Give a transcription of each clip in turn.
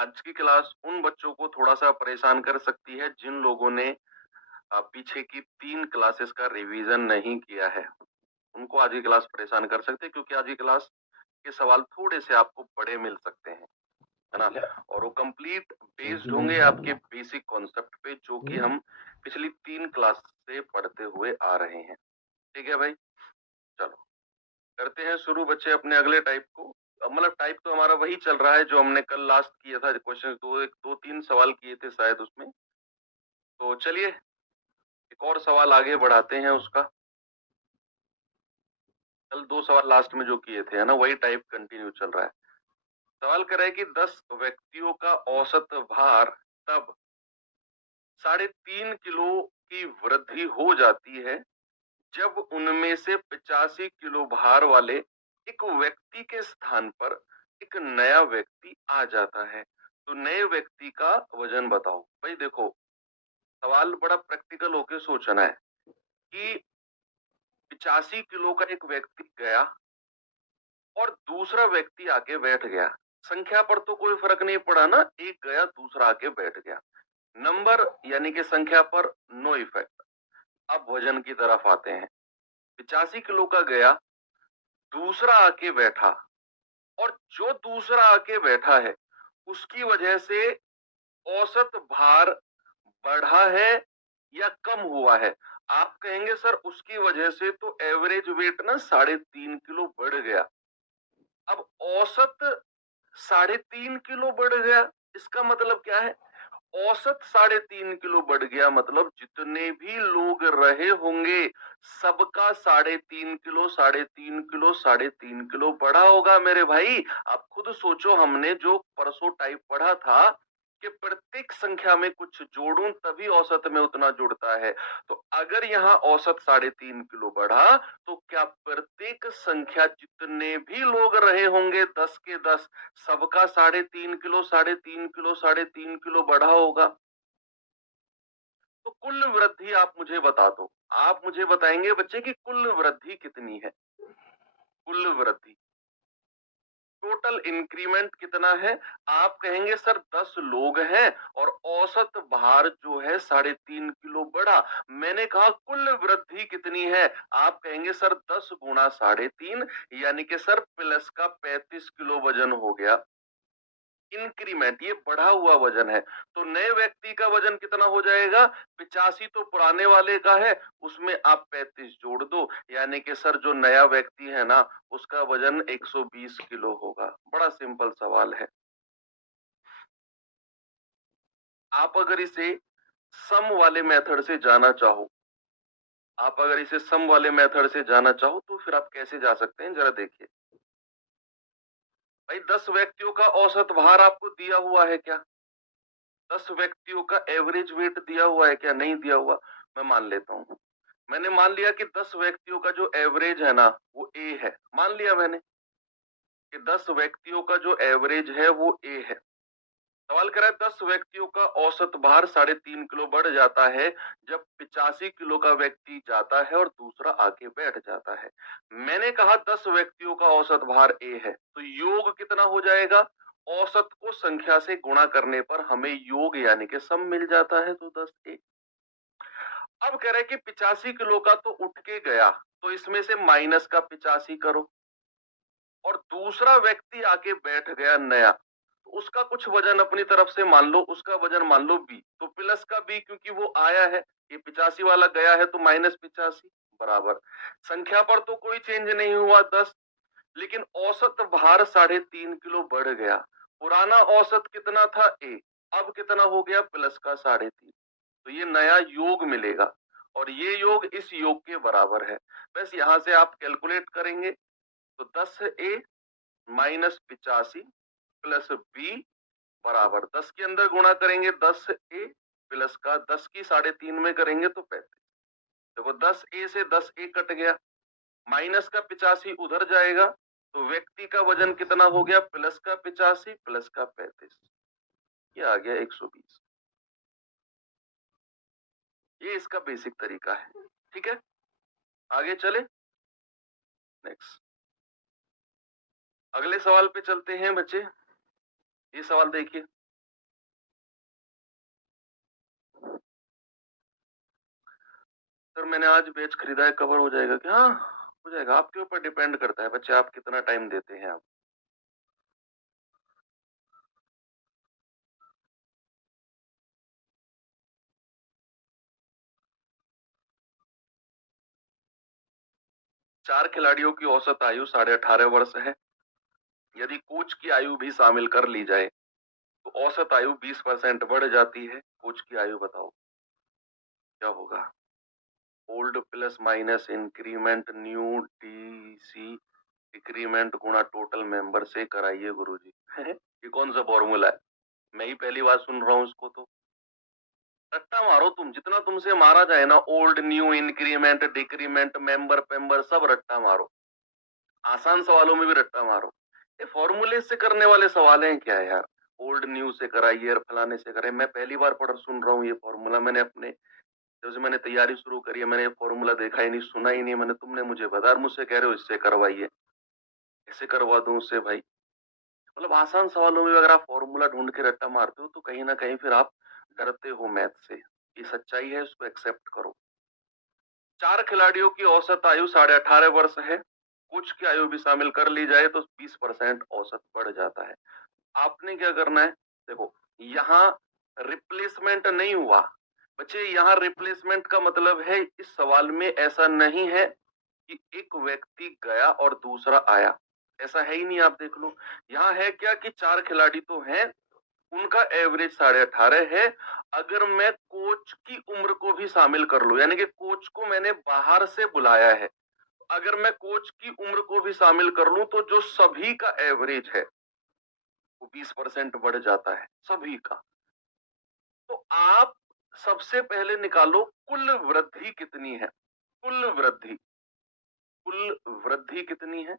आज की क्लास उन बच्चों को थोड़ा-सा परेशान कर सकती है जिन लोगों ने पीछे की 3 क्लासेस का रिवीजन नहीं किया है। उनको आज की क्लास परेशान कर सकते हैं क्योंकि आज की क्लास के सवाल थोड़े से आपको बड़े मिल सकते हैं, है ना? और वो कंप्लीट बेस्ड होंगे आपके बेसिक कॉन्सेप्ट पे जो कि हम पिछली 3 क्लास से पढ़ते हुए आ रहे हैं। ठीक है भाई? चलो, करते हैं शुरू बच्चे अपने अगले टाइप को। मतलब टाइप तो हमारा वही चल रहा है जो हमने कल लास्ट किया था क्वेश्चन, 2-3 सवाल किए थे शायद उसमें। तो चलिए एक और सवाल आगे बढ़ाते हैं उसका। कल 2 सवाल लास्ट में जो किए थे, है ना, वही टाइप कंटिन्यू चल रहा है। सवाल कर रहा है कि 10 व्यक्तियों का औसत भार तब 3.5 किलो की वृद्धि हो जाती है जब उनमें से 85 किलो भार वाले एक व्यक्ति के स्थान पर एक नया व्यक्ति आ जाता है। तो नए व्यक्ति का वजन बताओ। भाई देखो, सवाल बड़ा प्रैक्टिकल होके सोचना है कि 85 किलो का एक व्यक्ति गया और दूसरा व्यक्ति आके बैठ गया। संख्या पर तो कोई फर्क नहीं पड़ा ना, एक गया दूसरा आके बैठ गया। नंबर यानी कि संख्या पर नो इफेक्ट। अब वजन की तरफ आते हैं। 85 किलो का गया, दूसरा आके बैठा, और जो दूसरा आके बैठा है उसकी वजह से औसत भार बढ़ा है या कम हुआ है? आप कहेंगे सर उसकी वजह से तो एवरेज वेट ना 3.5 किलो बढ़ गया। अब औसत 3.5 किलो बढ़ गया, इसका मतलब क्या है? औसत 3.5 किलो बढ़ गया मतलब जितने भी लोग रहे होंगे सबका 3.5 किलो 3.5 किलो 3.5 किलो बढ़ा होगा मेरे भाई। आप खुद सोचो, हमने जो परसों टाइप पढ़ा था कि प्रत्येक संख्या में कुछ जोड़ूं तभी औसत में उतना जुड़ता है। तो अगर यहाँ औसत 3.5 किलो बढ़ा तो क्या प्रत्येक संख्या जितने भी लोग रहे होंगे 10 के 10 सबका 3.5 किलो 3.5 किलो 3.5 किलो बढ़ा होगा? तो कुल वृद्धि आप मुझे बता दो। आप मुझे बताएंगे बच्चे की कुल वृद्धि कितनी है? कुल वृद्धि, टोटल इंक्रीमेंट कितना है? आप कहेंगे सर 10 लोग हैं और औसत भार जो है 3.5 किलो बढ़ा। मैंने कहा कुल वृद्धि कितनी है? आप कहेंगे सर 10 गुणा 3.5 यानी कि सर प्लस का 35 किलो वजन हो गया। इंक्रीमेंट, ये बढ़ा हुआ वजन है। तो नए व्यक्ति का वजन कितना हो जाएगा? 85 तो पुराने वाले का है, उसमें आप 35 जोड़ दो, यानी कि सर जो नया व्यक्ति है ना उसका वजन 120 किलो होगा। बड़ा सिंपल सवाल है। आप अगर इसे सम वाले मेथड से जाना चाहो, तो फिर आप कैसे जा सकते हैं जरा देखिए। भाई 10 व्यक्तियों का औसत भार आपको दिया हुआ है क्या? 10 व्यक्तियों का एवरेज वेट दिया हुआ है क्या? नहीं दिया हुआ। मैं मान लेता हूँ, मैंने मान लिया कि 10 व्यक्तियों का जो एवरेज है ना वो ए है। मान लिया मैंने कि 10 व्यक्तियों का जो एवरेज है वो ए है। सवाल करा है 10 व्यक्तियों का औसत भार 3.5 किलो बढ़ जाता है जब 85 किलो का व्यक्ति जाता है और दूसरा आके बैठ जाता है। मैंने कहा 10 व्यक्तियों का औसत भार ए है, तो योग कितना हो जाएगा? औसत को संख्या से गुणा करने पर हमें योग यानी कि सम मिल जाता है, तो 10 ए। अब कह रहे कि 85 किलो का तो उठ के गया, तो इसमें से माइनस का 85 करो, और दूसरा व्यक्ति आके बैठ गया नया, तो उसका कुछ वजन अपनी तरफ से मान लो, उसका वजन मान लो बी, तो प्लस का बी क्योंकि वो आया है, ये 85 वाला गया है तो माइनस 85 बराबर। संख्या पर तो कोई चेंज नहीं हुआ 10, लेकिन औसत भार 3.5 किलो बढ़ गया। पुराना औसत कितना था ए, अब कितना हो गया? प्लस का 3.5। तो ये नया योग मिलेगा और ये योग इस योग के बराबर है। बस यहां से आप कैलकुलेट करेंगे तो 10 ए माइनस 85 प्लस बी बराबर 10 के अंदर गुणा करेंगे 10 ए प्लस का 10 की 3.5 में करेंगे तो 35। देखो 10 ए से 10 ए कट गया, माइनस का 85 उधर जाएगा, तो व्यक्ति का वजन कितना हो गया? प्लस का 85 प्लस का 35, ये आ गया 120। ये इसका बेसिक तरीका है। ठीक है, आगे चले। नेक्स्ट, अगले सवाल पे चलते हैं बच्चे। ये सवाल देखिए, सर मैंने आज बैच खरीदा है, कवर हो जाएगा क्या? हाँ हो जाएगा, आपके ऊपर डिपेंड करता है बच्चे, आप कितना टाइम देते हैं। आप 4 खिलाड़ियों की औसत आयु 18.5 वर्ष है। यदि कोच की आयु भी शामिल कर ली जाए तो औसत आयु 20% बढ़ जाती है। कोच की आयु बताओ क्या होगा? Old plus minus increment new DC decrement गुणा टोटल मेंबर से कराइए गुरुजी। ये कौन सा फॉर्मूला है? मैं ही पहली बार सुन रहा हूँ इसको। तो रट्टा मारो तुम, जितना तुमसे मारा जाए ना, old new increment decrement member पेंबर सब रट्टा मारो। आसान सवालों में भी रट्टा मारो। ये फॉर्मूले से करने वाले सवाल हैं क्या यार? ओल्ड न्यू से कराइए और फलाने से कराइए। मैं पहली बार पढ़ सुन रहा हूँ ये फॉर्मूला। मैंने अपने जब से मैंने तैयारी शुरू करी है मैंने ये फॉर्मूला देखा ही नहीं, सुना ही नहीं मैंने। तुमने मुझे बता, मुझसे कह रहे हो इससे करवाइए, ऐसे करवा दूं उससे? भाई मतलब आसान सवालों में अगर आप फॉर्मूला ढूंढ के रट्टा मारते हो तो कहीं ना कहीं फिर आप डरते हो मैथ से। ये सच्चाई है, इसको एक्सेप्ट करो। 4 खिलाड़ियों की औसत आयु 18.5 वर्ष है। कुछ की आयु भी शामिल कर ली जाए तो 20% औसत बढ़ जाता है। आपने क्या करना है? देखो यहाँ रिप्लेसमेंट नहीं हुआ बच्चे। यहाँ रिप्लेसमेंट का मतलब है इस सवाल में ऐसा नहीं है कि एक व्यक्ति गया और दूसरा आया, ऐसा है ही नहीं। आप देख लो यहाँ है क्या कि 4 खिलाड़ी तो हैं, उनका एवरेज 18.5 है। अगर मैं कोच की उम्र को भी शामिल कर लूं, यानी कि कोच को मैंने बाहर से बुलाया है, अगर मैं कोच की उम्र को भी शामिल कर लूं तो जो सभी का एवरेज है वो 20% बढ़ जाता है, सभी का। तो आप सबसे पहले निकालो कुल वृद्धि कितनी है। कुल वृद्धि, कुल वृद्धि कितनी है?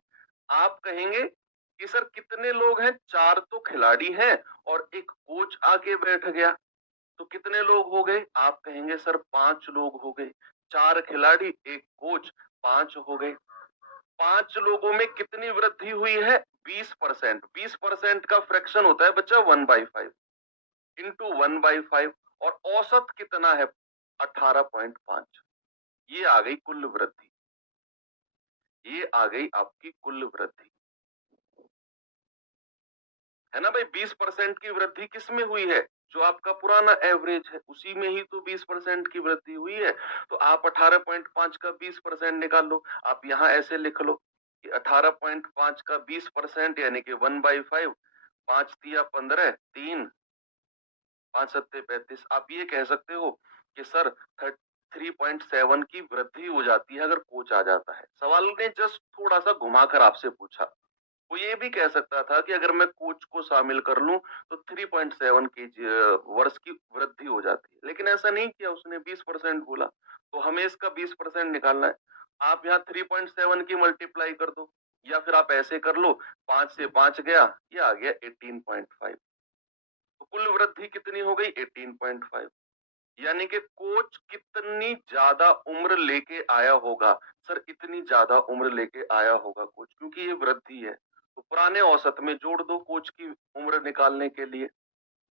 आप कहेंगे कि सर कितने लोग हैं? 4 तो खिलाड़ी हैं और एक कोच आके बैठ गया, तो कितने लोग हो गए? आप कहेंगे सर 5 लोग हो गए। 4 खिलाड़ी एक कोच, 5 हो गए। 5 लोगों में कितनी वृद्धि हुई है? 20%। 20% का फ्रैक्शन होता है बच्चा 1/5 इंटू 1/5। और औसत कितना है? 18.5। ये आ गई कुल वृद्धि, ये आ गई आपकी कुल वृद्धि, है ना भाई? 20% की वृद्धि किस में हुई है? जो आपका पुराना एवरेज है उसी में ही तो 20% की वृद्धि हुई है। तो आप 18.5 का 20% निकाल लो। आप यहाँ ऐसे लिख लो कि 18.5 का 20% यानी कि 1/5। 5 तिया 15, 3 5 सत्ते 35। आप ये कह सकते हो कि सर 3.7 की वृद्धि हो जाती है अगर कोच आ जाता है। सवाल ने जस्ट थोड़ा सा घुमाकर आपसे पूछा। वो ये भी कह सकता था कि अगर मैं कोच को शामिल कर लूं तो 3.7 की वर्ष की वृद्धि हो जाती है, लेकिन ऐसा नहीं किया उसने, 20% बोला। तो हमें इसका 20% निकालना है। आप यहाँ 3.7 की मल्टीप्लाई कर दो, या फिर आप ऐसे कर लो, 5 से 5 गया, ये आ गया 18.5। तो कुल वृद्धि कितनी हो गई? 18.5। यानी कि कोच कितनी ज्यादा उम्र लेके आया होगा? सर इतनी ज्यादा उम्र लेके आया होगा कोच, क्योंकि ये वृद्धि है। तो पुराने औसत में जोड़ दो कोच की उम्र निकालने के लिए।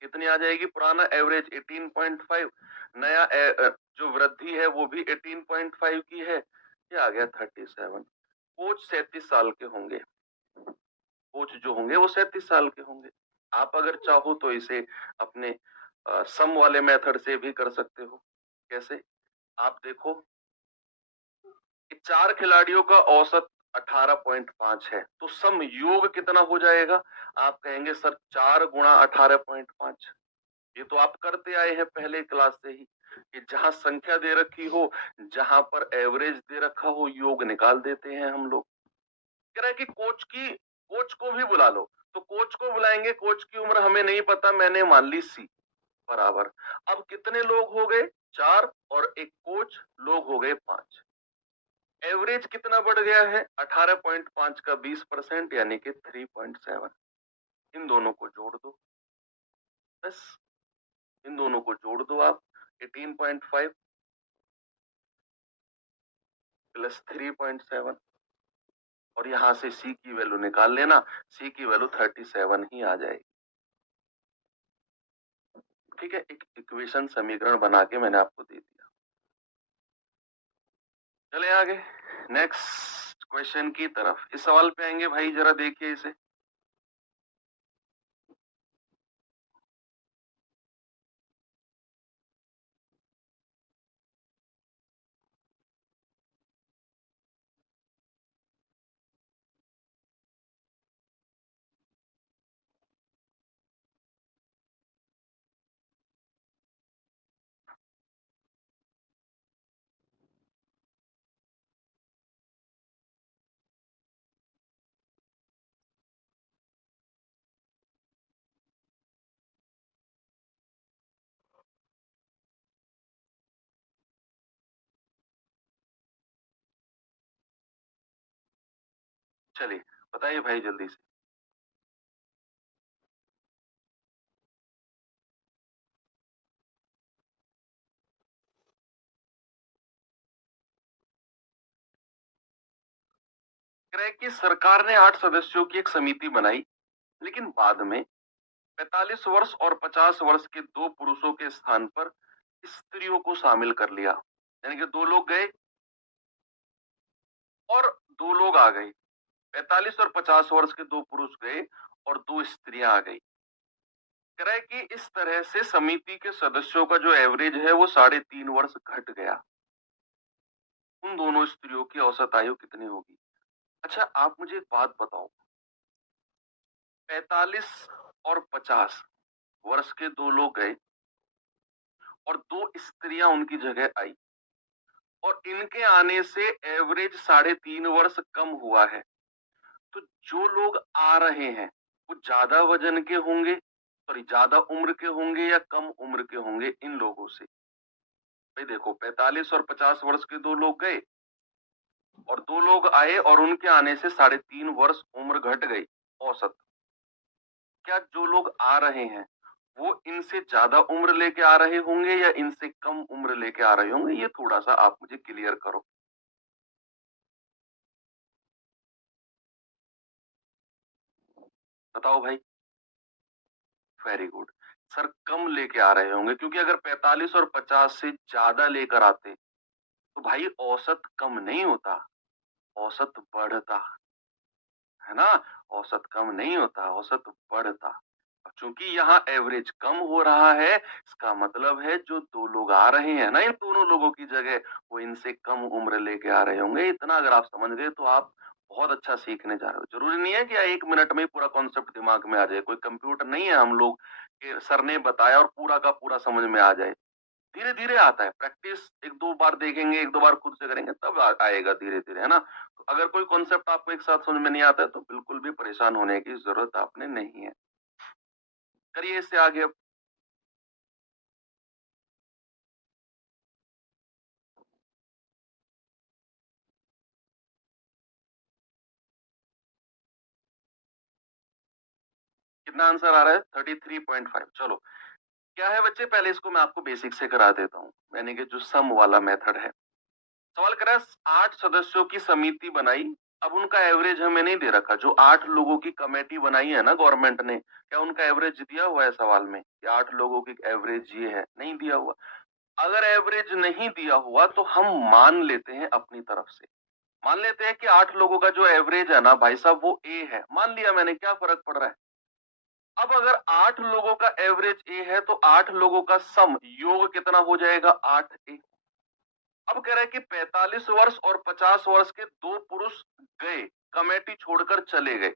कितनी आ जाएगी? पुराना एवरेज 18.5, नया जो वृद्धि है वो भी 18.5 की है, ये आ गया 37। कोच 37 साल के होंगे, कोच जो होंगे वो 37 साल के होंगे। आप अगर चाहो तो इसे अपने सम वाले मेथड से भी कर सकते हो। कैसे? आप देखो कि 4 खिलाड़ियों का औसत 18.5 है, तो सम योग कितना हो जाएगा? आप कहेंगे सर 4 गुणा 18.5। ये तो आप करते आए हैं पहले क्लास से ही कि जहां संख्या दे रखी हो, जहां पर एवरेज दे रखा हो, योग निकाल देते हैं हम लोग। कह रहा है कि कोच को भी बुला लो। तो कोच को बुलाएंगे, कोच की उम्र हमें नहीं पता, मैंने मान ली सी बराबर। अब कितने लोग हो गए? 4 और एक कोच, लोग हो गए 5। एवरेज कितना बढ़ गया है? 18.5 का 20% यानी कि 3.7। इन दोनों को जोड़ दो, बस इन दोनों को जोड़ दो आप। 18.5 प्लस 3.7, और यहां से सी की वैल्यू निकाल लेना। सी की वैल्यू 37 ही आ जाएगी। ठीक है, एक इक्वेशन समीकरण बना के मैंने आपको दे दिया। चले आगे नेक्स्ट क्वेश्चन की तरफ। इस सवाल पे आएंगे भाई, जरा देखिए इसे। चलिए बताइए भाई जल्दी से। कह रहा है कि सरकार ने 8 सदस्यों की एक समिति बनाई, लेकिन बाद में 45 वर्ष और 50 वर्ष के 2 पुरुषों के स्थान पर स्त्रियों को शामिल कर लिया। यानी कि 2 लोग गए और 2 लोग आ गए। 45 और 50 वर्ष के 2 पुरुष गए और 2 स्त्रियां आ गई। कह रहा है कि इस तरह से समिति के सदस्यों का जो एवरेज है वो 3.5 वर्ष घट गया। उन दोनों स्त्रियों की औसत आयु कितनी होगी? अच्छा आप मुझे एक बात बताओ, 45 और 50 वर्ष के 2 लोग गए और 2 स्त्रियां उनकी जगह आई, और इनके आने से एवरेज 3.5 वर्ष कम हुआ है। तो जो लोग आ रहे हैं वो ज्यादा वजन के होंगे, सॉरी ज्यादा उम्र के होंगे या कम उम्र के होंगे इन लोगों से? भाई देखो 45 और 50 वर्ष के 2 लोग गए और 2 लोग आए और उनके आने से 3.5 वर्ष उम्र घट गई औसत। क्या जो लोग आ रहे हैं वो इनसे ज्यादा उम्र लेके आ रहे होंगे या इनसे कम उम्र लेके आ रहे होंगे? ये थोड़ा सा आप मुझे क्लियर करो। बताओ भाई। Very good. सर कम लेके आ रहे होंगे, क्योंकि अगर 45 और 50 से ज्यादा लेकर आते तो भाई औसत कम नहीं होता, औसत बढ़ता, है ना? औसत कम नहीं होता, औसत बढ़ता। अब चूंकि यहाँ एवरेज कम हो रहा है, इसका मतलब है जो 2 लोग आ रहे हैं ना इन दोनों लोगों की जगह, वो इनसे कम उम्र लेके आ रहे होंगे। इतना अगर आप समझ गए तो आप बहुत अच्छा सीखने जा रहे हो। जरूरी नहीं है कि 1 मिनट में ही पूरा कॉन्सेप्ट दिमाग में आ जाए, कोई कंप्यूटर नहीं है हम लोग कि सर ने बताया और पूरा का पूरा समझ में आ जाए। धीरे धीरे आता है, प्रैक्टिस 1-2 बार देखेंगे, 1-2 बार खुद से करेंगे तब आएगा धीरे धीरे, है ना? तो अगर कोई कॉन्सेप्ट आपको एक साथ समझ में नहीं आता है तो बिल्कुल भी परेशान होने की जरूरत आपने नहीं है। करिए इससे आगे अब। कितना आंसर आ रहा है? 33.5। चलो क्या है बच्चे, पहले इसको मैं आपको बेसिक से करा देता हूँ, यानी कि जो सम वाला मेथड है। सवाल करा 8 सदस्यों की समिति बनाई, अब उनका एवरेज हमें नहीं दे रखा। जो 8 लोगों की कमेटी बनाई है ना गवर्नमेंट ने, क्या उनका एवरेज दिया हुआ है सवाल में कि 8 लोगों की एवरेज ये है? नहीं दिया हुआ। अगर एवरेज नहीं दिया हुआ तो हम मान लेते हैं अपनी तरफ से, मान लेते हैं कि 8 लोगों का जो एवरेज है ना भाई साहब वो ए है। मान लिया मैंने, क्या फर्क पड़ रहा है? अब अगर 8 लोगों का एवरेज ए है तो 8 लोगों का सम योग कितना हो जाएगा? 8 ए। अब कह रहा है कि 45 वर्ष और 50 वर्ष के 2 पुरुष गए, कमेटी छोड़कर चले गए।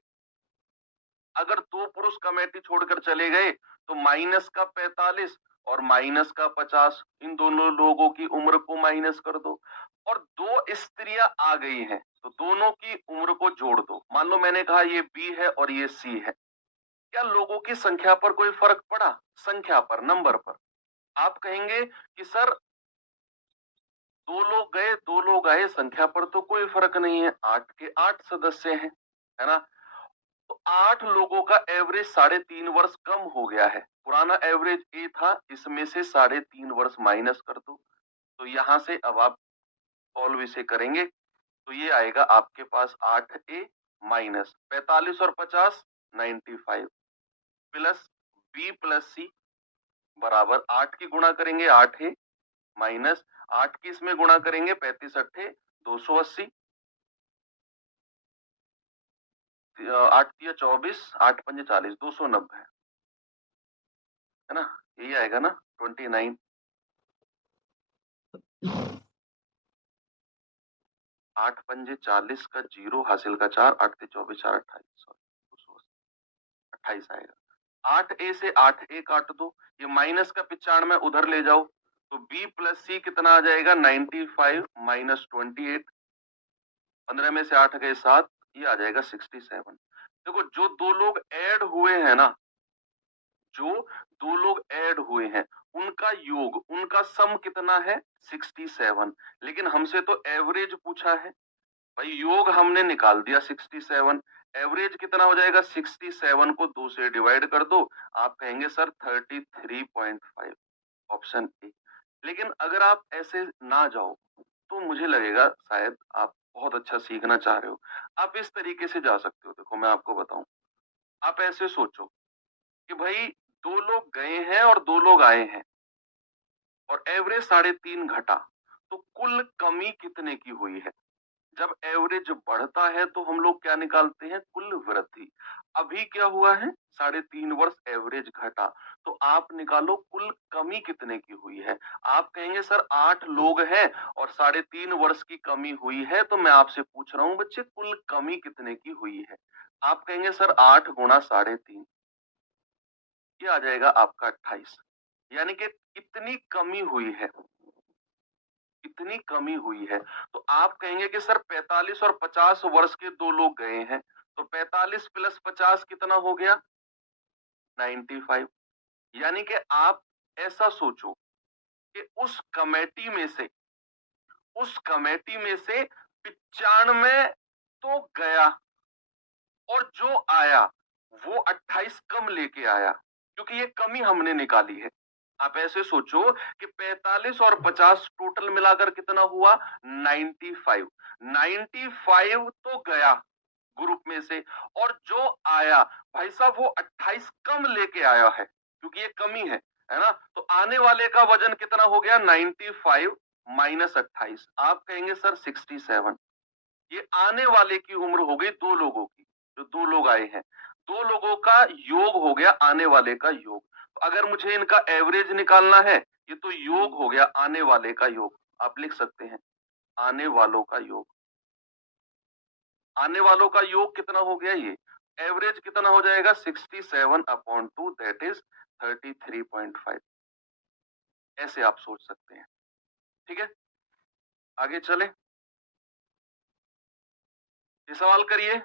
अगर 2 पुरुष कमेटी छोड़कर चले गए तो माइनस का 45 और माइनस का 50, इन दोनों लोगों की उम्र को माइनस कर दो। और 2 स्त्रियां आ गई हैं तो दोनों की उम्र को जोड़ दो। मान लो मैंने कहा ये बी है और ये सी है। क्या लोगों की संख्या पर कोई फर्क पड़ा? संख्या पर, नंबर पर? आप कहेंगे कि सर 2 लोग गए 2 लोग आए, संख्या पर तो कोई फर्क नहीं है, 8 के 8 सदस्य हैं, है ना? तो 8 लोगों का एवरेज 3.5 वर्ष कम हो गया है। पुराना एवरेज ए था, इसमें से 3.5 वर्ष माइनस कर दो। तो यहां से अब आप सॉल्व इसे करेंगे तो ये आएगा आपके पास 8 ए माइनस 45 और 50 95 प्लस बी प्लस सी बराबर 8 की गुणा करेंगे 8 ए माइनस 8 की इसमें गुणा करेंगे 35 अट्ठे 280, 8 तिया 24, 8 पंजे 40, 290 है ना, यही आएगा ना 29। 8 पंजे 40 का जीरो, हासिल का 4, 8 ते 24, 4 28, सॉरी 28 आएगा। 8a से 8a काट दो, ये माइनस का 95 उधर ले जाओ, तो b प्लस सी कितना आ जाएगा 95 माइनस 28, 15 में से 8 गए 7, ये आ जाएगा 67। देखो जो दो लोग ऐड हुए हैं ना, जो दो लोग ऐड हुए हैं उनका योग, उनका सम कितना है 67, लेकिन हमसे तो एवरेज पूछा है भाई, योग हमने निकाल दिया 67, एवरेज कितना हो जाएगा 67 को 2 से डिवाइड कर दो, आप कहेंगे सर 33.5, ऑप्शन ए। लेकिन अगर आप ऐसे ना जाओ तो मुझे लगेगा शायद आप बहुत अच्छा सीखना चाह रहे हो। आप इस तरीके से जा सकते हो, देखो मैं आपको बताऊं, आप ऐसे सोचो कि भाई दो लोग गए हैं और दो लोग आए हैं और एवरेज 3.5 घटा, तो कुल कमी कितने की हुई है। जब एवरेज बढ़ता है तो हम लोग क्या निकालते हैं, कुल वृद्धि। अभी क्या हुआ है 3.5 वर्ष एवरेज घटा, तो आप निकालो कुल कमी कितने की हुई है। आप कहेंगे सर 8 लोग हैं और 3.5 वर्ष की कमी हुई है, तो मैं आपसे पूछ रहा हूं बच्चे कुल कमी कितने की हुई है। आप कहेंगे सर 8 गुणा 3.5, ये आ जाएगा आपका 28, यानी कि कितनी कमी हुई है, कितनी कमी हुई है। तो आप कहेंगे कि सर 45 और 50 वर्ष के दो लोग गए हैं, तो 45 प्लस 50 कितना हो गया 95। यानी कि आप ऐसा सोचो कि उस कमेटी में से 95 तो गया और जो आया वो 28 कम लेके आया, क्योंकि ये कमी हमने निकाली है। आप ऐसे सोचो कि 45 और 50 टोटल मिलाकर कितना हुआ 95, 95 तो गया ग्रुप में से, और जो आया भाई साहब वो 28 कम लेके आया है, क्योंकि ये कमी है ना। तो आने वाले का वजन कितना हो गया 95 माइनस 28, आप कहेंगे सर 67। ये आने वाले की उम्र हो गई दो लोगों की, जो दो लोग आए हैं, दो लोगों का योग हो गया आने वाले का योग। तो अगर मुझे इनका एवरेज निकालना है, ये तो योग हो गया आने वाले का योग, आप लिख सकते हैं आने वालों का योग। आने वालों का योग कितना हो गया, ये एवरेज कितना हो जाएगा 67/2, दैट इज 33.5। ऐसे आप सोच सकते हैं। ठीक है, आगे चले, ये सवाल करिए,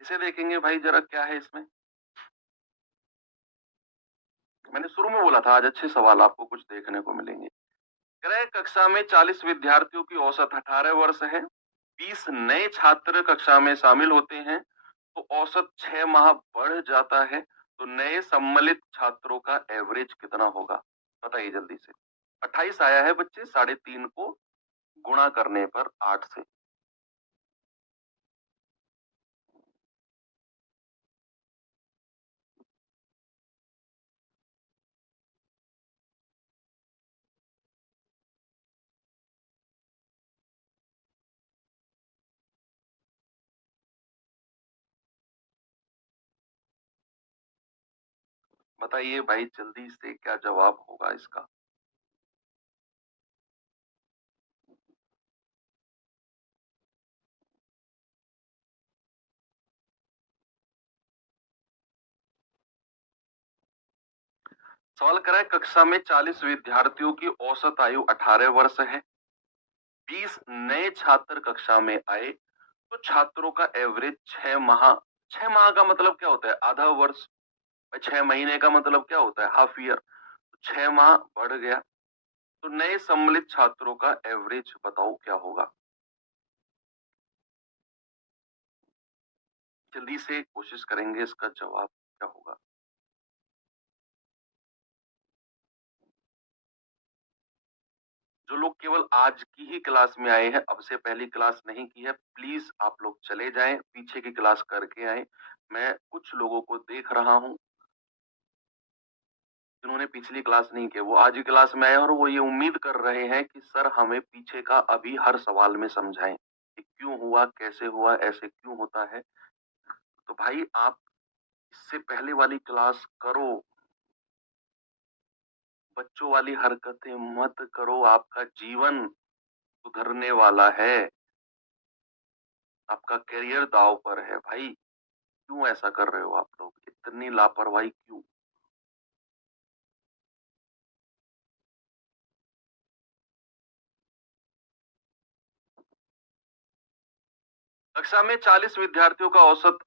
इसे देखेंगे भाई जरा क्या है इसमें। मैंने शुरू में बोला था आज अच्छे सवाल आपको कुछ देखने को मिलेंगे। क्रय कक्षा में 40 विद्यार्थियों की औसत 18 वर्ष है, 20 नए छात्र कक्षा में शामिल होते हैं, तो औसत 6 माह बढ़ जाता है, तो नए सम्मिलित छात्रों का एवरेज कितना होगा, बताइए जल्दी से। 28 आया है बच्चे, 3.5 को गुणा करने पर 8 से। बताइए भाई जल्दी से क्या जवाब होगा इसका। सवाल करा है कक्षा में 40 विद्यार्थियों की औसत आयु 18 वर्ष है, 20 नए छात्र कक्षा में आए, तो छात्रों का एवरेज 6 माह। 6 माह का मतलब क्या होता है, आधा वर्ष। 6 महीने का मतलब क्या होता है, हाफ ईयर। 6 माह बढ़ गया, तो नए सम्मिलित छात्रों का एवरेज बताओ क्या होगा। जल्दी से कोशिश करेंगे इसका जवाब क्या होगा। जो लोग केवल आज की ही क्लास में आए हैं, अब से पहली क्लास नहीं की है, प्लीज आप लोग चले जाएं, पीछे की क्लास करके आए। मैं कुछ लोगों को देख रहा हूं जिन्होंने पिछली क्लास नहीं किया वो आज ही क्लास में आए और वो ये उम्मीद कर रहे हैं कि सर हमें पीछे का अभी हर सवाल में समझाएं कि क्यों हुआ, कैसे हुआ, ऐसे क्यों होता है। तो भाई आप इससे पहले वाली क्लास करो, बच्चों वाली हरकतें मत करो, आपका जीवन सुधरने वाला है, आपका करियर दांव पर है। भाई क्यों ऐसा कर रहे हो आप लोग, इतनी लापरवाही क्यों? कक्षा में 40 विद्यार्थियों का औसत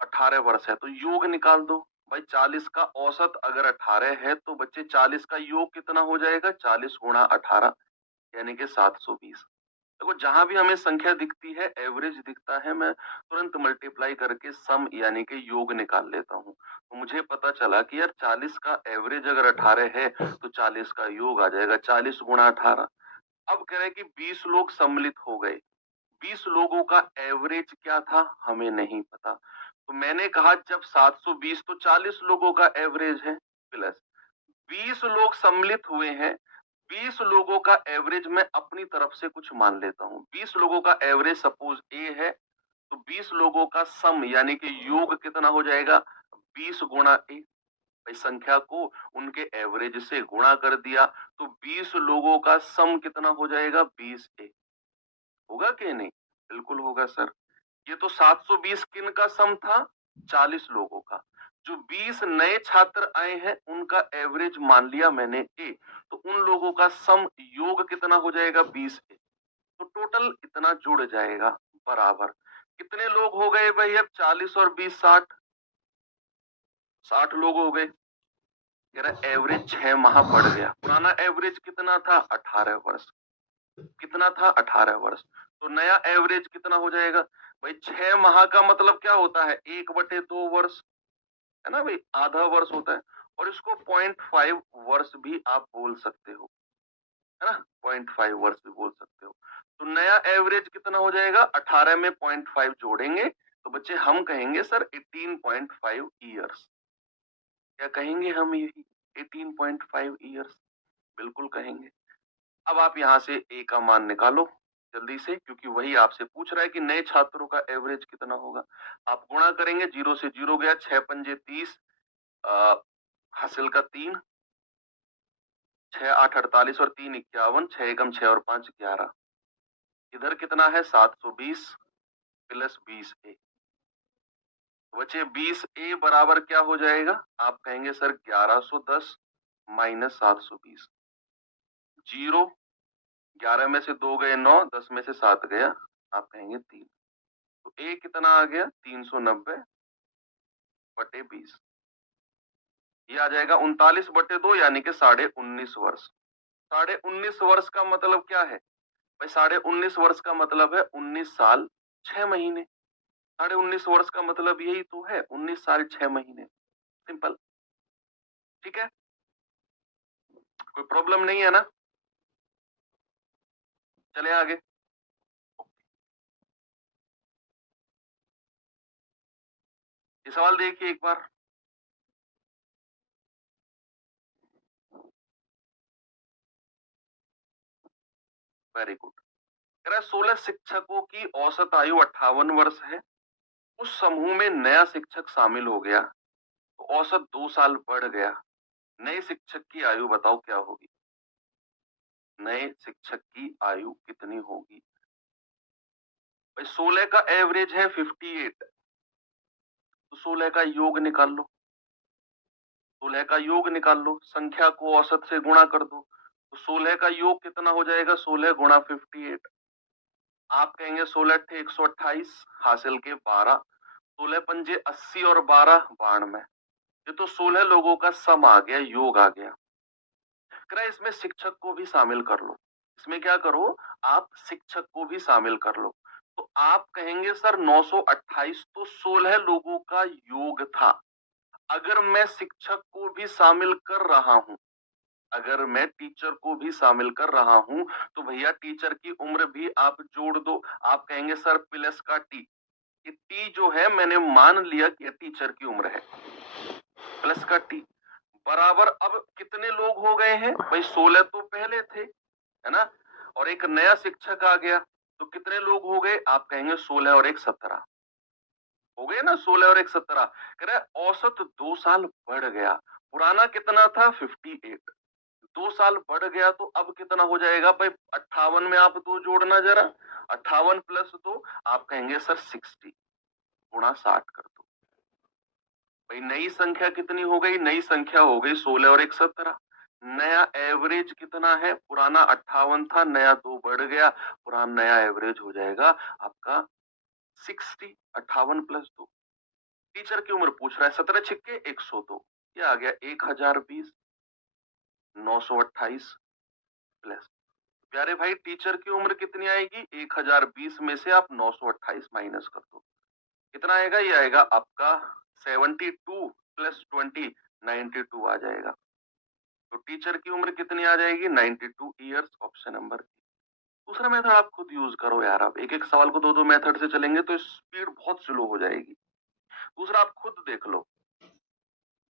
18 वर्ष है, तो योग निकाल दो। भाई 40 का औसत अगर 18 है तो बच्चे 40 का योग कितना हो जाएगा? 40 गुणा 18 यानी कि 720। देखो जहां भी हमें संख्या दिखती है, एवरेज दिखता है, मैं तुरंत मल्टीप्लाई करके सम यानी कि योग निकाल लेता हूँ। तो मुझे पता चला कि यार 40 का एवरेज अगर 18 है तो 40 का योग आ जाएगा 40 गुणा 18। अब कह रहे कि 20 लोग सम्मिलित हो गए, 20 लोगों का एवरेज क्या था हमें नहीं पता। तो मैंने कहा जब 720 तो 40 लोगों का एवरेज है, प्लस 20 लोग सम्मिलित हुए हैं, 20 लोगों का एवरेज मैं अपनी तरफ से कुछ मान लेता हूं। 20 लोगों का एवरेज सपोज ए है, तो 20 लोगों का सम यानी कि योग कितना हो जाएगा? 20 गुणा ए। भाई संख्या को उनके एवरेज से गुणा कर दिया तो 20 लोगों का सम कितना हो जाएगा? 20 ए। होगा कि नहीं? बिल्कुल होगा सर। ये तो 720 किन का सम था? 40 लोगों का। जो 20 नए छात्र आए हैं उनका एवरेज मान लिया मैंने ए, तो उन लोगों का सम योग कितना हो जाएगा? 20 ए। तो टोटल इतना जुड़ जाएगा बराबर। कितने लोग हो गए भाई? अब 40 और 20 60, 60 लोग हो गए। मेरा एवरेज 6 माह बढ़ गया। पुराना एवरेज कितना था? 18 वर्ष। कितना था? 18 वर्ष। तो नया एवरेज कितना हो जाएगा? भाई 6 माह का मतलब क्या होता है? 1/2 वर्ष, है ना भाई, आधा वर्ष होता है। और इसको 0.5 वर्ष भी आप बोल सकते हो, है ना, 0.5 वर्ष भी बोल सकते हो। तो नया एवरेज कितना हो जाएगा? 18 में 0.5 जोड़ेंगे तो बच्चे हम कहेंगे सर 18.5 ईयर्स। क्या कहेंगे हम? यही 18.5 ईयर्स बिल्कुल कहेंगे। अब आप यहां से ए का मान निकालो जल्दी से, क्योंकि वही आपसे पूछ रहा है कि नए छात्रों का एवरेज कितना होगा। आप गुणा करेंगे, 0 से 0 गया, 6 पंजे 30, हासिल का 3, 6 8 48 और 3 51, 6 एकम 6 और 5 11। इधर कितना है? 720 प्लस 20 ए। बचे 20 ए बराबर क्या हो जाएगा? आप कहेंगे सर 1110 माइनस 720। 0, 11 में से 2 गए 9, 10 में से 7 गया, आप कहेंगे 3। तो ए कितना आ गया? 390 बटे 20। ये आ जाएगा 39/2 यानी कि 19.5 वर्ष। 19.5 वर्ष का मतलब क्या है भाई? 19.5 वर्ष का मतलब है 19 साल 6 महीने। 19.5 वर्ष का मतलब यही तो है, 19 साल 6 महीने। सिंपल। ठीक है, कोई प्रॉब्लम नहीं है ना? चले आगे। ये सवाल देखिए एक बार। Very good. कह रहा है 16 शिक्षकों की औसत आयु 58 वर्ष है। उस समूह में नया शिक्षक शामिल हो गया तो औसत 2 साल बढ़ गया। नए शिक्षक की आयु बताओ क्या होगी? नए शिक्षक की आयु कितनी होगी? भाई 16 का एवरेज है 58, तो 16 का योग निकाल लो। 16 का योग निकाल लो, संख्या को औसत से गुणा कर दो, तो 16 का योग कितना हो जाएगा? 16 गुणा 58। आप कहेंगे 16 × 128, हासिल के 12, 16 पंजे 80 और 12 92। ये तो 16 लोगों का सम आ गया, योग आ गया। इसमें शिक्षक को भी शामिल कर लो। इसमें क्या करो? आप शिक्षक को भी शामिल कर लो। तो आप कहेंगे सर 928 तो 16 लोगों का योग था। अगर मैं शिक्षक को भी शामिल कर रहा हूं, अगर मैं टीचर को भी शामिल कर रहा हूं, तो भैया टीचर की उम्र भी आप जोड़ दो। आप कहेंगे सर प्लस का टी, ये टी जो है मैंने मान लिया कि टीचर की उम्र है, प्लस का टी। बराबर अब कितने लोग हो गए हैं भाई? 16 तो पहले थे, है ना, और एक नया शिक्षक आ गया, तो कितने लोग हो गए? आप कहेंगे 16 और एक 17 हो गए ना, 16 और एक 17। कह रहे औसत 2 साल बढ़ गया। पुराना कितना था? 58। 2 साल बढ़ गया तो अब कितना हो जाएगा भाई? 58 में आप 2 जोड़ना जरा, 58 प्लस 2, आप कहेंगे सर 60 गुणा 60 कर दो। भाई नई संख्या कितनी हो गई? नई संख्या हो गई 16 और एक 17। नया एवरेज कितना है? पुराना 58 था, नया 2 बढ़ गया, पुराना नया एवरेज हो जाएगा आपका 60। 58 प्लस 2। टीचर की उम्र पूछ रहा है, 17 छिक्के 102, ये आ गया 1020, 928 प्लस। प्यारे भाई टीचर की उम्र कितनी आएगी? 1020 में से आप 928 माइनस कर दो, कितना आएगा? ये आएगा आपका 72 प्लस 20, 92 आ जाएगा। तो टीचर की उम्र कितनी आ जाएगी? 92 ईयर्स, ऑप्शन नंबर। दूसरा मेथड आप खुद यूज करो यार, आप एक एक सवाल को दो दो मेथड से चलेंगे तो स्पीड बहुत स्लो हो जाएगी। दूसरा आप खुद देख लो, है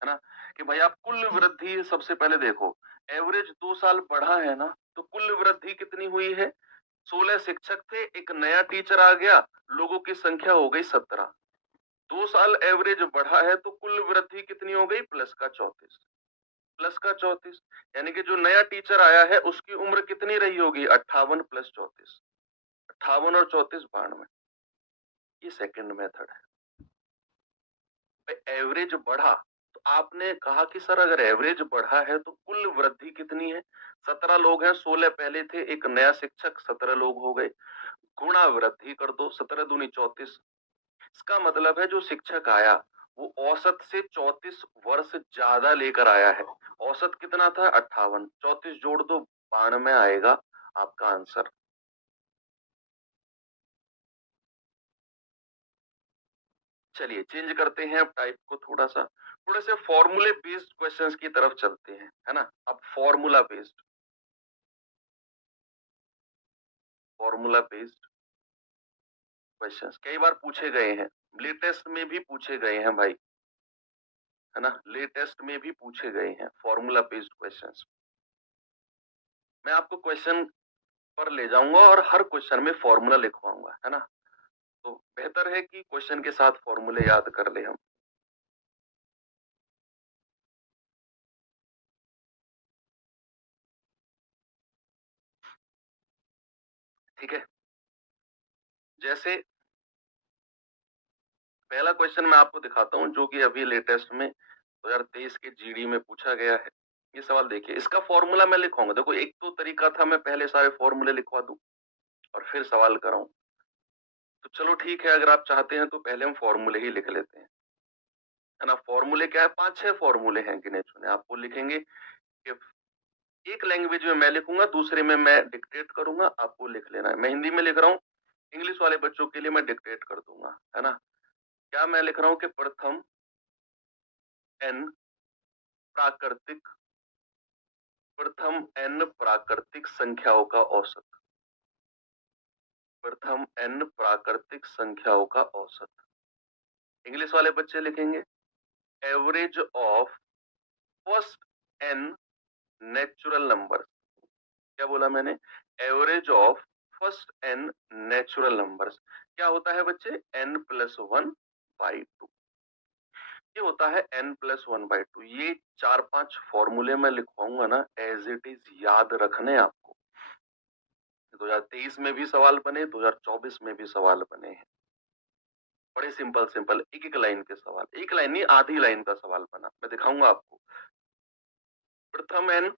ना, कि भाई आप कुल वृद्धि सबसे पहले देखो, एवरेज 2 साल बढ़ा है ना, तो कुल वृद्धि कितनी हुई है? 16 शिक्षक थे, एक नया टीचर आ गया, लोगों की संख्या हो गई 17। 2 साल एवरेज बढ़ा है तो कुल वृद्धि कितनी हो गई? प्लस का 34, प्लस का 34, यानी कि जो नया टीचर आया है उसकी उम्र कितनी रही होगी? 58 प्लस 34, 58 और 34 92। ये सेकंड मेथड है। एवरेज बढ़ा तो आपने कहा कि सर अगर एवरेज बढ़ा है तो कुल वृद्धि कितनी है? 17 लोग हैं, 16 पहले थे, एक नया शिक्षक, 17 लोग हो गए, गुणा वृद्धि कर दो, 17 दूनी 34। इसका मतलब है जो शिक्षक आया वो औसत से 34 वर्ष ज्यादा लेकर आया है। औसत कितना था? 58, 34 जोड़ दो, 92 आएगा आपका आंसर। चलिए चेंज करते हैं अब टाइप को थोड़े से फॉर्मूले बेस्ड क्वेश्चंस की तरफ चलते हैं, है ना। अब फॉर्मूला बेस्ड क्वेश्चंस कई बार पूछे गए हैं, लेटेस्ट में भी पूछे गए हैं भाई, है ना, लेटेस्ट में भी पूछे गए हैं फॉर्मूला बेस्ड क्वेश्चंस। मैं आपको क्वेश्चन पर ले जाऊंगा और हर क्वेश्चन में फॉर्मूला लिखवाऊंगा, है ना, तो बेहतर है कि क्वेश्चन के साथ फॉर्मूले याद कर ले हम। ठीक है, जैसे पहला क्वेश्चन मैं आपको दिखाता हूं जो कि अभी लेटेस्ट में 2023 के जीडी में पूछा गया है। ये सवाल देखिए, इसका फॉर्मूला मैं लिखवाऊंगा। देखो एक तो तरीका था मैं पहले सारे फॉर्मूले लिखवा दूं और फिर सवाल कराऊं, तो चलो ठीक है, अगर आप चाहते हैं तो पहले हम फॉर्मूले ही लिख लेते हैं, है ना। फॉर्मूले क्या है? 5-6 फॉर्मूले हैं गिने चुने, आपको लिखेंगे कि एक लैंग्वेज में मैं लिखूंगा, दूसरे में मैं डिक्टेट करूंगा, आपको लिख लेना है। मैं हिंदी में लिख रहा हूँ, इंग्लिश वाले बच्चों के लिए मैं डिक्टेट कर दूंगा, है ना। क्या मैं लिख रहा हूँ कि प्रथम एन प्राकृतिक संख्याओं का औसत, प्रथम एन प्राकृतिक संख्याओं का औसत। इंग्लिश वाले बच्चे लिखेंगे average of first n natural number. क्या बोला मैंने? Average of first n natural numbers. क्या होता है बच्चे? n+1/2। ये होता है n+1/2। ये 4-5 फॉर्मूले मैं लिखवाऊंगा ना, एज इट इज याद रखने आपको। 2023 में भी सवाल बने, 2024 में भी सवाल बने हैं, बड़े सिंपल सिंपल एक एक लाइन के सवाल, एक लाइन नहीं आधी लाइन का सवाल बना, मैं दिखाऊंगा आपको। प्रथम एन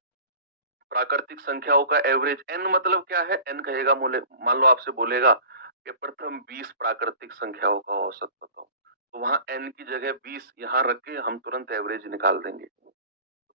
प्राकृतिक संख्याओं का एवरेज, एन मतलब क्या है? एन कहेगा, मान लो आपसे बोलेगा कि प्रथम 20 प्राकृतिक संख्याओं का औसत बताओ, तो वहां एन की जगह 20 यहां रख के हम तुरंत एवरेज निकाल देंगे।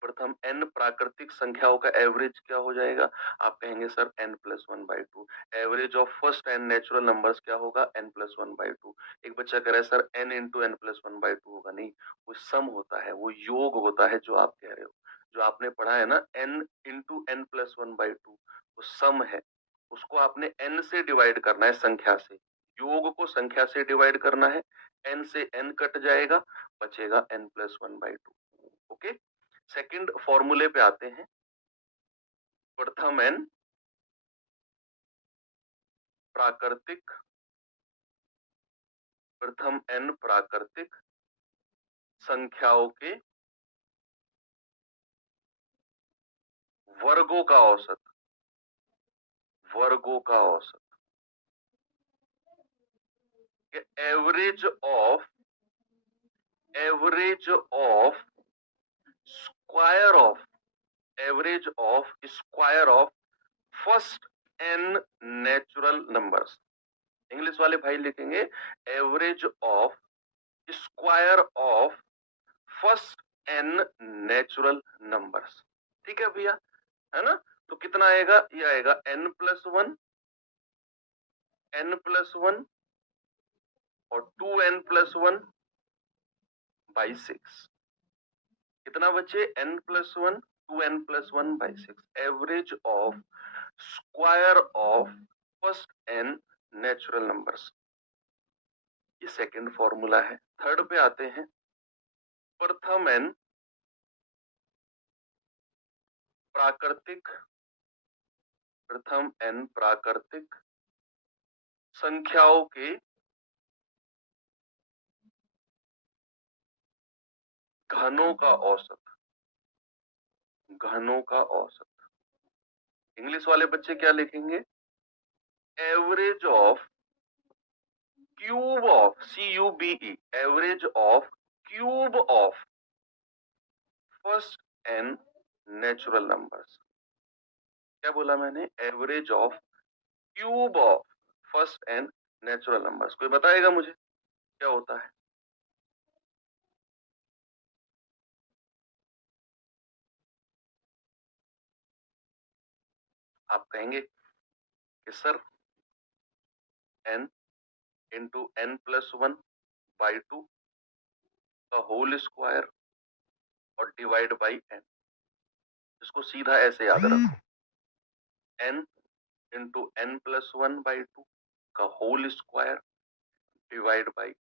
प्रथम एन प्राकृतिक संख्याओं का एवरेज क्या हो जाएगा? आप कहेंगे sir n+1/2। Average of first n natural numbers क्या होगा? n+1/2। एक बच्चा कह रहा है सर n इंटू n+1/2 होगा, नहीं, वो सम होता है, वो योग होता है। जो आप कह रहे हो, जो आपने पढ़ा है ना, n इंटू n+1/2, वो सम है, उसको आपने n से डिवाइड करना है, संख्या से। योग को संख्या से डिवाइड करना है, n से n कट जाएगा, बचेगा n+1/2। ओके, सेकंड फॉर्मूले पे आते हैं। प्रथम n प्राकृतिक, प्रथम n प्राकृतिक संख्याओं के वर्गों का औसत, वर्गों का औसत, average of, average of square of, average of square of first n natural numbers. English वाले भाई लिखेंगे average of square of first n natural numbers. ठीक है भैया, है ना? तो कितना आएगा? ये आएगा n+1, n+1 और 2n+1 बाई 6। कितना बचे? n+1 2n+1 by 6, average of square of first n natural numbers. ये सेकंड फॉर्मूला है। थर्ड पे आते हैं। प्रथम n प्राकृतिक, प्रथम n प्राकृतिक संख्याओं के घनों का औसत, घनों का औसत। इंग्लिश वाले बच्चे क्या लिखेंगे? Average of cube of, CUBE, average of cube of first n natural numbers. क्या बोला मैंने? Average of cube of first n natural numbers. कोई बताएगा मुझे क्या होता है? आप कहेंगे कि sir n into n+1 by 2 का होल स्क्वायर और डिवाइड बाई n। इसको सीधा ऐसे याद रखो, n इंटू n+1 बाई 2 का होल स्क्वायर डिवाइड बाई।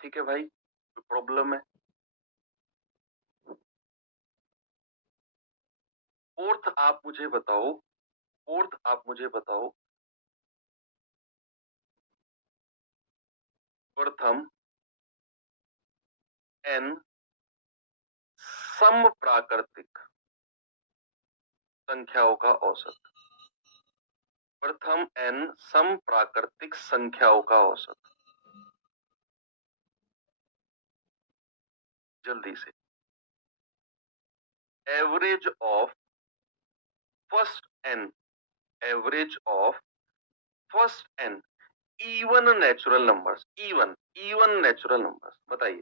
ठीक है भाई, कोई प्रॉब्लम है? फोर्थ आप मुझे बताओ, फोर्थ आप मुझे बताओ, प्रथम n सम प्राकृतिक संख्याओं का औसत, प्रथम n सम प्राकृतिक संख्याओं का औसत। जल्दी से, average of first n, average of first n even natural numbers, even, even natural numbers. बताइए।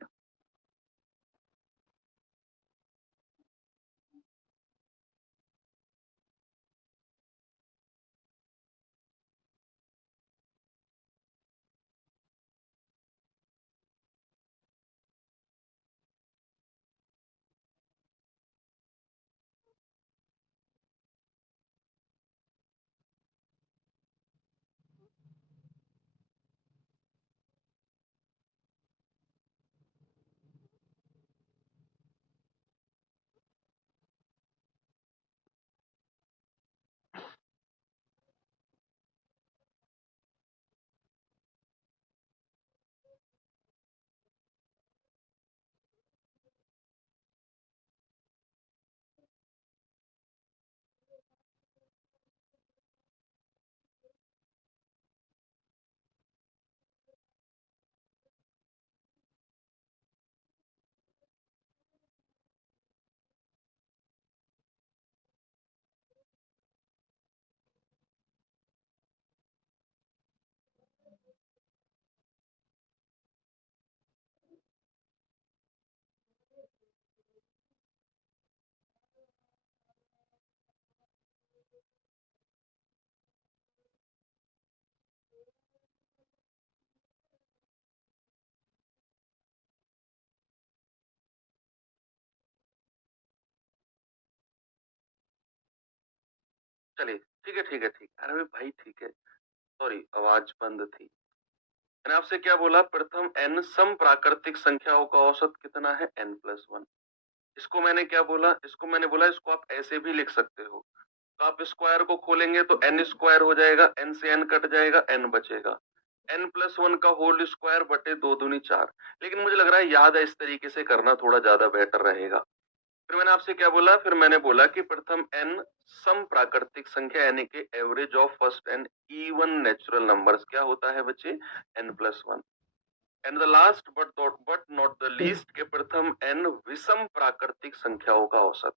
चलिए, ठीक है ठीक है ठीक है। अरे भाई ठीक है, सॉरी आवाज बंद थी, है मैंने आपसे क्या बोला, प्रथम n सम प्राकृतिक संख्याओं का औसत कितना है, n+1। इसको मैंने क्या बोला, इसको मैंने बोला इसको आप ऐसे भी लिख सकते हो, तो आप स्क्वायर को खोलेंगे तो n स्क्वायर हो जाएगा, n से n कट जाएगा, n बचेगा, n+1 का होल स्क्वायर बटे 2 दूनी 4। लेकिन मुझे लग रहा है याद है, इस तरीके से करना थोड़ा ज्यादा बेटर रहेगा। फिर मैंने आपसे क्या बोला, फिर मैंने बोला कि प्रथम n सम प्राकृतिक संख्या यानी कि average of first n even natural numbers क्या होता है बच्चे, n+1। And the last but not the least के प्रथम n विषम प्राकृतिक संख्याओं का औसत।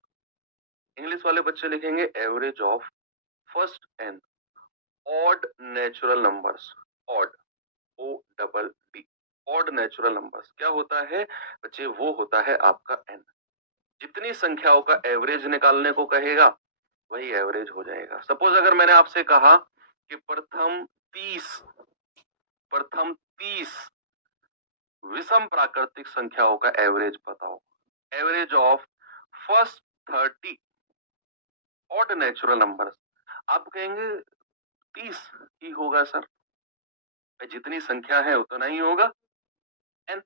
इंग्लिश वाले बच्चे लिखेंगे average of first n odd natural numbers, odd, O double D, odd natural numbers क्या होता है बच्चे, वो होता है आपका n। जितनी संख्याओं का एवरेज निकालने को कहेगा वही एवरेज हो जाएगा। सपोज अगर मैंने आपसे कहा कि प्रथम 30 विषम प्राकृतिक संख्याओं का एवरेज बताओ, average of first 30 odd natural numbers, आप कहेंगे 30 ही होगा सर, जितनी संख्या है उतना ही होगा n।